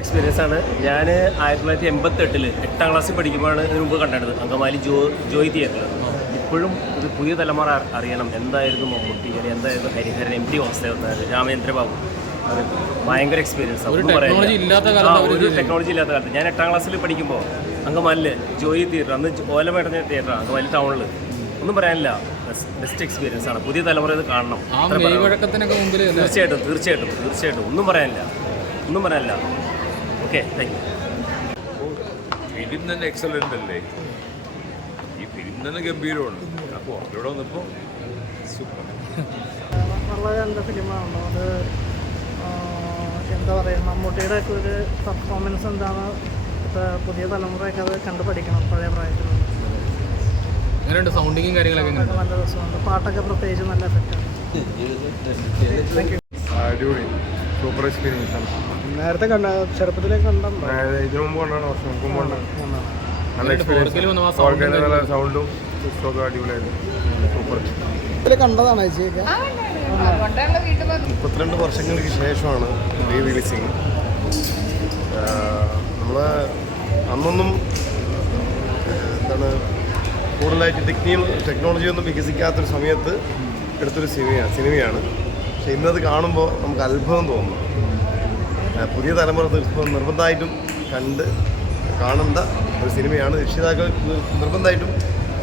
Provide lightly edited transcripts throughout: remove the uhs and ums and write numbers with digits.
Experience ആണ്. ഞാൻ 1988 8ാം ക്ലാസ്സിൽ പഠിക്കുമ്പോഴാണ് ഇതിന് മുമ്പ് കണ്ടിരുന്നത് അങ്കമാലി ജോയ് തിയേറ്ററിൽ. ഇപ്പോഴും ഇത് പുതിയ തലമുറ അറിയണം എന്തായിരുന്നു മമ്മൂട്ടി, അല്ലെങ്കിൽ എന്തായിരുന്നു ഹരിഹരൻ, MT വാസുദേവൻ, രാമേന്ദ്രബാബു. അത് ഭയങ്കര എക്സ്പീരിയൻസ്. ഒരു ടെക്നോളജി ഇല്ലാത്ത കാലത്ത് ഞാൻ 8ാം ക്ലാസ്സിൽ പഠിക്കുമ്പോൾ അങ്കമാലിൽ ജോയ് തിയേറ്റർ, അന്ന് ഓലമേടഞ്ഞ തിയേറ്ററാണ് അങ്കമാലി ടൗണിൽ. ഒന്നും പറയാനില്ല, ബെസ്റ്റ് എക്സ്പീരിയൻസ് ആണ്. പുതിയ തലമുറ ഇത് കാണണം. തീർച്ചയായിട്ടും ഒന്നും പറയാനില്ല. Okay, thank you. ഫിലിം തന്നെ എക്സലൻ്റ് അല്ലേ? ഈ ഫിലിം തന്നെ ഗംഭീരമാണ്. അപ്പോൾ ഇവിടെ വന്നപ്പോൾ സൂപ്പർ, വളരെ നല്ല ഫിലിമാണ്. അത് എന്താ പറയുക, മമ്മൂട്ടിയുടെ ഒക്കെ ഒരു പെർഫോമൻസ് എന്താണ് പുതിയ തലമുറയൊക്കെ അത് കണ്ടു പഠിക്കണം. പഴയ പ്രായത്തിലുള്ള എങ്ങനെയുണ്ട് സൗണ്ടിങ്ങും കാര്യങ്ങളൊക്കെ? നല്ല രസമുണ്ട്. പാട്ടൊക്കെ പ്രത്യേകിച്ച് നല്ല എഫക്റ്റാണ്. അടിപൊളി സൂപ്പർ എക്സ്പീരിയൻസ് ആണ്. നേരത്തെ കണ്ട ചെറുപ്പത്തിലേക്ക് ഇതിനു മുമ്പ് കൊണ്ടാണ്, വർഷം മുമ്പ് കൊണ്ടാണ്. നല്ല എക്സ്പീരിയൻസ്, നല്ല സൗണ്ടും ഒക്കെ അടിപൊളിയായിരുന്നു. സൂപ്പർ കണ്ടതാണ് ചേച്ചിയൊക്കെ. 32 വർഷങ്ങൾക്ക് ശേഷമാണ് റീ റിലീസിങ്. നമ്മൾ അന്നൊന്നും എന്താണ് കൂടുതലായിട്ട് ടെക്നോളജിയൊന്നും വികസിക്കാത്തൊരു സമയത്ത് എടുത്തൊരു സിനിമയാണ്. പക്ഷെ ഇന്നത് കാണുമ്പോൾ നമുക്ക് അത്ഭുതം തോന്നുന്നു. പുതിയ തലമുറ നിർബന്ധമായിട്ടും കാണേണ്ട ഒരു സിനിമയാണ്. രക്ഷിതാക്കൾ നിർബന്ധമായിട്ടും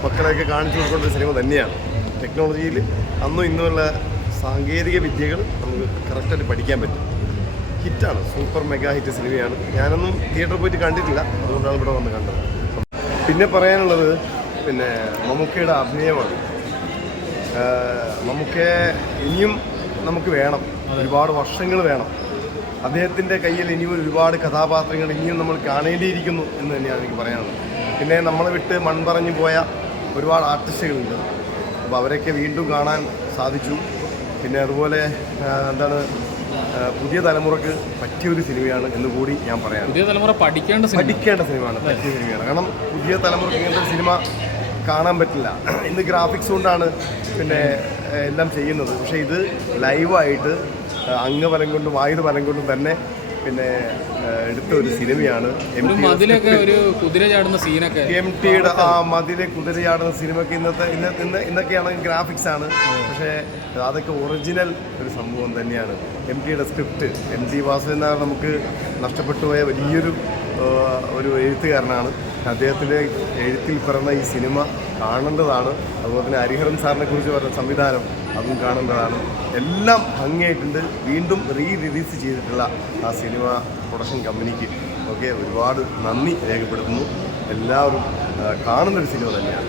മക്കളെയൊക്കെ കാണിച്ചു കൊടുക്കേണ്ട ഒരു സിനിമ തന്നെയാണ്. ടെക്നോളജിയിൽ അന്നും ഇന്നുമുള്ള സാങ്കേതിക വിദ്യകൾ നമുക്ക് കറക്റ്റായിട്ട് പഠിക്കാൻ പറ്റും. ഹിറ്റാണ്, സൂപ്പർ മെഗാ ഹിറ്റ് സിനിമയാണ്. ഞാനൊന്നും തിയേറ്ററിൽ പോയിട്ട് കണ്ടിട്ടില്ല, അതുകൊണ്ടാണ് ഇവിടെ വന്ന് കണ്ടത്. പിന്നെ പറയാനുള്ളത് മമ്മൂക്കയുടെ അഭിനയമാണ്. മമ്മൂക്കയെ ഇനിയും നമുക്ക് വേണം, ഒരുപാട് വർഷങ്ങൾ വേണം. അദ്ദേഹത്തിൻ്റെ കയ്യിൽ ഇനിയും ഒരുപാട് കഥാപാത്രങ്ങൾ ഇനിയും നമ്മൾ കാണേണ്ടിയിരിക്കുന്നു എന്ന് തന്നെയാണ് എനിക്ക് പറയാനുള്ളത്. പിന്നെ നമ്മളെ വിട്ട് മൺപറഞ്ഞു പോയ ഒരുപാട് ആർട്ടിസ്റ്റുകളുണ്ട്. അപ്പോൾ അവരെയൊക്കെ വീണ്ടും കാണാൻ സാധിച്ചു. പിന്നെ അതുപോലെ പുതിയ തലമുറക്ക് പറ്റിയൊരു സിനിമയാണ് എന്ന് കൂടി ഞാൻ പറയാം. പുതിയ തലമുറ പഠിക്കേണ്ട സിനിമയാണ്, പറ്റിയ സിനിമയാണ്. കാരണം പുതിയ തലമുറക്ക് ഇങ്ങനത്തെ സിനിമ കാണാൻ പറ്റില്ല. ഇന്ന് ഗ്രാഫിക്സ് കൊണ്ടാണ് എല്ലാം ചെയ്യുന്നത്. പക്ഷേ ഇത് ലൈവായിട്ട് അംഗബലം കൊണ്ടും ആയുധബലം കൊണ്ടും തന്നെ എടുത്ത ഒരു സിനിമയാണ്. MTയുടെ ആ മതിലെ കുതിര ചാടുന്ന സിനിമയ്ക്ക് ഇന്നൊക്കെയാണ് ഗ്രാഫിക്സ് ആണ്. പക്ഷേ അതൊക്കെ ഒറിജിനൽ ഒരു സംഭവം തന്നെയാണ്. MTയുടെ സ്ക്രിപ്റ്റ്, MT വാസുദേവൻ നായർ നമുക്ക് നഷ്ടപ്പെട്ടു പോയ വലിയൊരു എഴുത്തുകാരനാണ്. അദ്ദേഹത്തിൻ്റെ എഴുത്തിൽ പിറന്ന ഈ സിനിമ കാണേണ്ടതാണ്. അതുപോലെ തന്നെ ഹരിഹരൻ സാറിനെ കുറിച്ച് പറഞ്ഞ സംവിധാനം അതും കാണേണ്ടതാണ്. എല്ലാം ഭംഗിയായിട്ടുണ്ട്. വീണ്ടും റിലീസ് ചെയ്തിട്ടുള്ള ആ സിനിമ പ്രൊഡക്ഷൻ കമ്പനിക്ക് ഒരുപാട് നന്ദി രേഖപ്പെടുത്തുന്നു. എല്ലാവരും കാണുന്നൊരു സിനിമ തന്നെയാണ്.